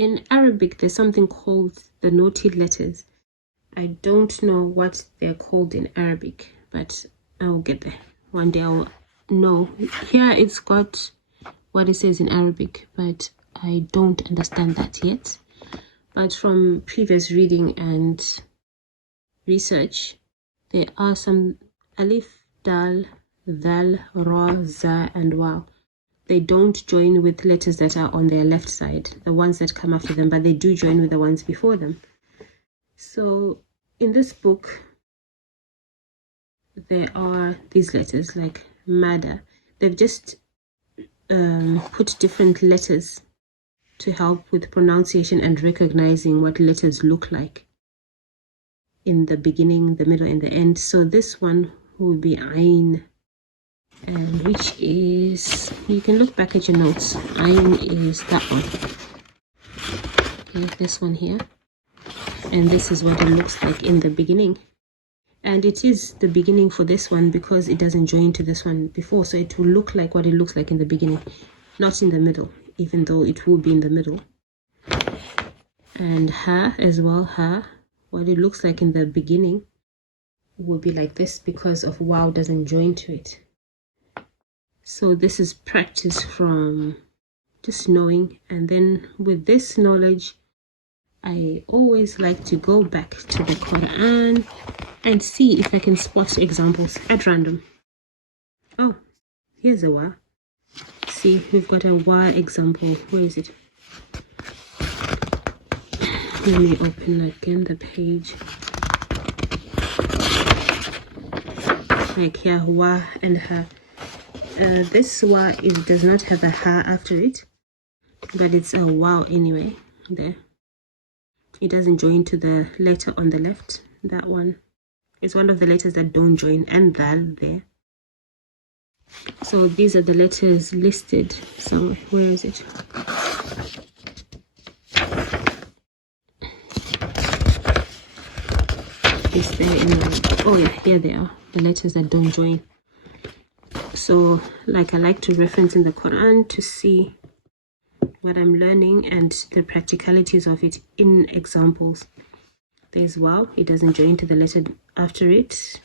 In Arabic, there's something called the noted letters. I don't know what they're called in Arabic, but I will get there. One day I will know. Here it's got what it says in Arabic, but I don't understand that yet. But from previous reading and research, there are some alif, dal, dhal, ra, za, and waw. They don't join with letters that are on their left side, the ones that come after them, but they do join with the ones before them. So in this book, there are these letters like mada. They've just put different letters to help with pronunciation and recognizing what letters look like in the beginning, the middle, and the end. So this one will be Ain, which is, you can look back at your notes. Ain is that one. Okay, this one here. And this is what it looks like in the beginning. And it is the beginning for this one because it doesn't join to this one before. So it will look like what it looks like in the beginning, not in the middle, even though it will be in the middle. And ha as well, ha, what it looks like in the beginning will be like this because of waw doesn't join to it. So this is practice from just knowing. And then with this knowledge, I always like to go back to the Quran and see if I can spot examples at random. Oh, here's a wa. See, we've got a wa example. Where is it? Let me open again the page. Like here, wa and ha. This wa does not have a ha after it, but it's a wow anyway. There. It doesn't join to the letter on the left. That one is one of the letters that don't join, and dal there. So these are the letters listed somewhere. Where is it? Is there anyway? Oh yeah, here they are. The letters that don't join. So like I like to reference in the Quran to see what I'm learning and the practicalities of it in examples. There's waw, it doesn't join to the letter after it.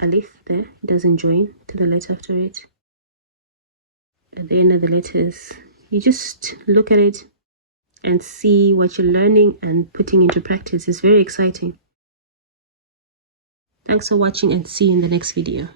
Alif there, it doesn't join to the letter after it. At the end of the letters, you just look at it and see what you're learning and putting into practice. It's very exciting. Thanks for watching and see you in the next video.